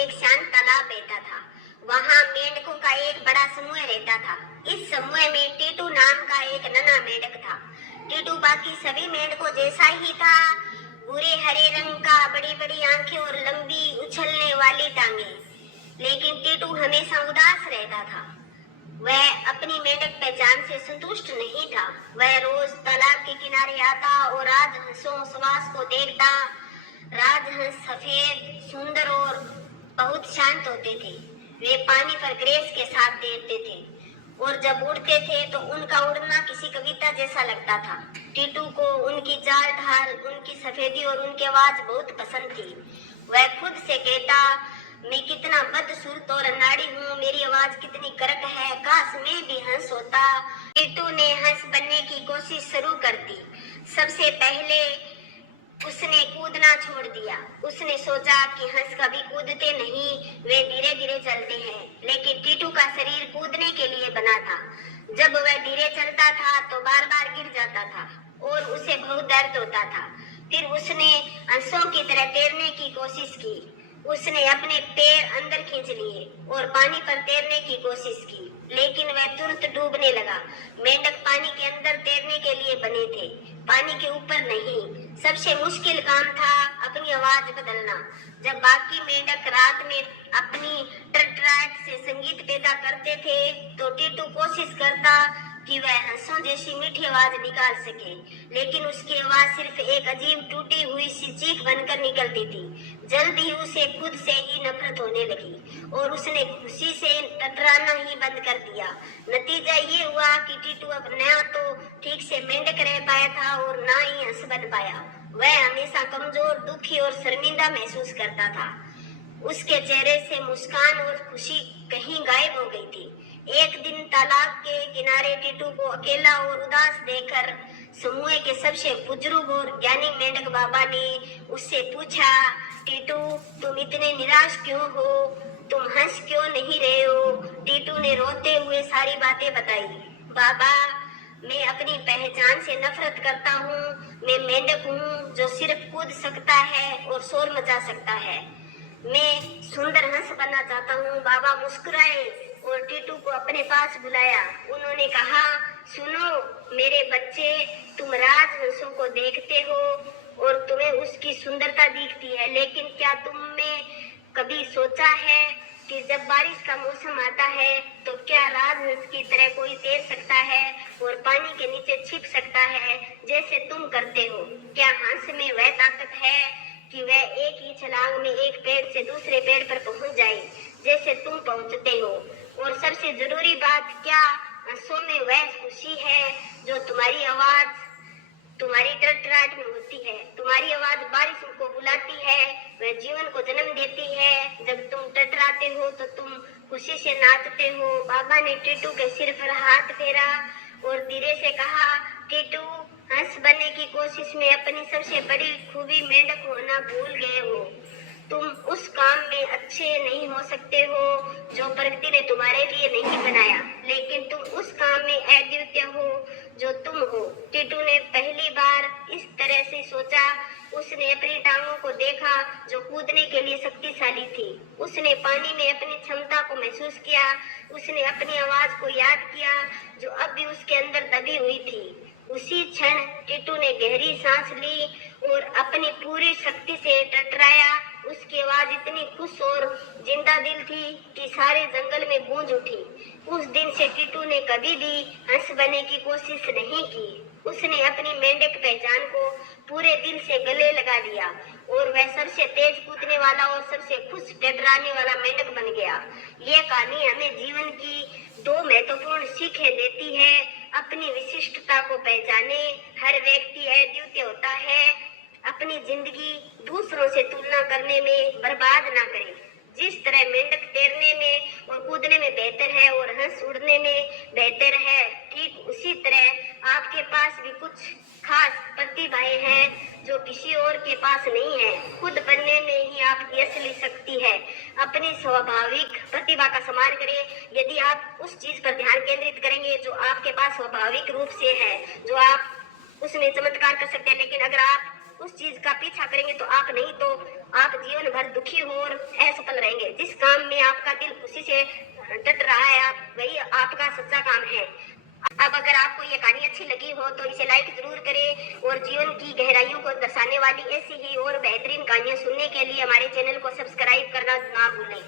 एक शांत तालाब बहता था। वहाँ मेंढकों का एक बड़ा समूह रहता था। इस समूह में टीटू नाम का एक नन्हा मेंढक था। टीटू बाकी सभी मेंढकों जैसा ही था, भूरे हरे रंग का, बड़ी बड़ी आंखें और लंबी उछलने वाली टांगे। लेकिन टीटू हमेशा उदास रहता था। वह अपनी मेंढक पहचान से संतुष्ट नहीं था। वह रोज तालाब के किनारे आता और राजहंसों सुवास को देखता। राजहंस सफेद, सुंदर और बहुत शांत होते थे। वे पानी पर ग्रेस के साथ तैरते थे और जब उड़ते थे तो उनका उड़ना किसी कविता जैसा लगता था। टीटू को उनकी चाल ढाल, उनकी सफेदी और उनकी आवाज बहुत पसंद थी। वह खुद से कहता, मैं कितना बदसूरत और अनाड़ी हूँ, मेरी आवाज कितनी करक है, काश मैं भी हंस होता। टीटू ने हंस बनने की कोशिश शुरू कर दी। सबसे पहले उसने कूदना छोड़ दिया। उसने सोचा कि हंस कभी कूदते नहीं, वे धीरे धीरे चलते हैं। लेकिन टीटू का शरीर कूदने के लिए बना था। जब वह धीरे चलता था तो बार बार गिर जाता था और उसे बहुत दर्द होता था। फिर उसने हंसों की तरह तैरने की कोशिश की। उसने अपने पैर अंदर खींच लिए और पानी पर तैरने की कोशिश की, लेकिन वह तुरंत डूबने लगा। मेंढक पानी के अंदर तैरने के लिए बने थे, पानी के ऊपर नहीं। सबसे मुश्किल काम था अपनी आवाज बदलना। जब बाकी मेंढक रात में अपनी टर्टराहट से संगीत पैदा करते थे तो टीटू कोशिश करता कि वह हंसों जैसी मीठी आवाज निकाल सके, लेकिन उसकी आवाज सिर्फ एक अजीब टूटी हुई सी चीख बनकर निकलती थी। जल्द ही उसे खुद से ही नफरत होने लगी और उसने खुशी से टटराना ही बंद कर दिया। नतीजा ये हुआ कि टीटू अब न तो ठीक से मेंढक रह पाया था और ना ही हंस बन पाया। वह हमेशा कमजोर, दुखी और शर्मिंदा महसूस करता था। उसके चेहरे से मुस्कान और खुशी कहीं गायब हो गई थी। एक दिन तालाब के किनारे टीटू को अकेला और उदास देखकर समूह के सबसे बुजुर्ग और ज्ञानी मेंढक बाबा ने उससे पूछा, टीटू, तुम इतने निराश क्यों हो? तुम हंस क्यों नहीं रहे हो? टीटू ने रोते हुए सारी बातें बताई। बाबा, मैं अपनी पहचान से नफरत करता हूँ। मैं मेंढक हूँ जो सिर्फ कूद सकता है और शोर मचा सकता है। मैं सुंदर हंस बनना चाहता हूँ। बाबा मुस्कुराए और टीटू को अपने पास बुलाया। उन्होंने कहा, सुनो मेरे बच्चे, तुम राजहंसों को देखते हो और तुम्हें उसकी सुंदरता दिखती है, लेकिन क्या तुमने कभी सोचा है कि जब बारिश का मौसम आता है तो क्या राजहंस की तरह कोई तैर सकता है और पानी के नीचे छिप सकता है जैसे तुम करते हो? क्या हंस में वह ताकत है कि वह एक ही छलांग में एक पेड़ से दूसरे पेड़ पर पहुंच जाए जैसे तुम पहुंचते हो? और सबसे जरूरी बात, क्या हंसों में वह खुशी है जो तुम्हारी आवाज, तुम्हारी टटराहट में होती है? तुम्हारी आवाज बारिश को बुलाती है, वह जीवन को जन्म देती है। जब तुम टटराते हो तो तुम खुशी से नाचते हो। बाबा ने टीटू के सिर पर हाथ फेरा और धीरे से कहा, टीटू, हंस बनने की कोशिश में अपनी सबसे बड़ी खूबी मेंढक होना भूल गए हो। तुम उस काम में अच्छे नहीं हो सकते हो जो प्रकृति ने तुम्हारे लिए नहीं बनाया, लेकिन तुम उस काम में अद्वितीय हो जो तुम हो। टीटू ने पहली बार इस तरह से सोचा। उसने अपनी टांगों को देखा जो कूदने के लिए शक्तिशाली थी। उसने पानी में अपनी क्षमता को महसूस किया। उसने अपनी आवाज को याद किया जो अब भी उसके अंदर दबी हुई थी। उसी क्षण टीटू ने गहरी सांस ली और अपनी पूरी शक्ति से टटराया। उसकी आवाज इतनी खुश और जिंदा दिल थी कि सारे जंगल में गूंज उठी। उस दिन से टीटू ने कभी भी हंस बनने की कोशिश नहीं की। उसने अपनी मेंढक पहचान को पूरे दिल से गले लगा लिया और वह सबसे तेज कूदने वाला और सबसे खुश टटराने वाला मेंढक बन गया। यह कहानी हमें जीवन की दो महत्वपूर्ण सीखें देती है। अपनी विशिष्टता को पहचाने। हर व्यक्ति अद्वितीय होता है। अपनी जिंदगी दूसरों से तुलना करने में बर्बाद ना करें। जिस तरह मेंढक तैरने में और कूदने में बेहतर है और हंस उड़ने में बेहतर है, ठीक उसी तरह आपके पास भी कुछ खास प्रतिभाएं हैं जो किसी और के पास नहीं है। खुद बनने में ही आपकी असली शक्ति है। अपनी स्वाभाविक प्रतिभा का सम्मान करें। यदि आप उस चीज पर ध्यान केंद्रित करेंगे जो आपके पास स्वाभाविक रूप से है, जो आप उसमें चमत्कार कर सकते हैं, लेकिन अगर आप उस चीज का पीछा करेंगे तो आप नहीं तो आप जीवन भर दुखी हो और असफल रहेंगे। जिस काम में आपका दिल खुशी से डट रहा है आप वही आपका सच्चा काम है। अब अगर आपको ये कहानी अच्छी लगी हो तो इसे लाइक जरूर करें और जीवन की गहराइयों को दर्शाने वाली ऐसी ही और बेहतरीन कहानियां सुनने के लिए हमारे चैनल को सब्सक्राइब करना ना भूलें।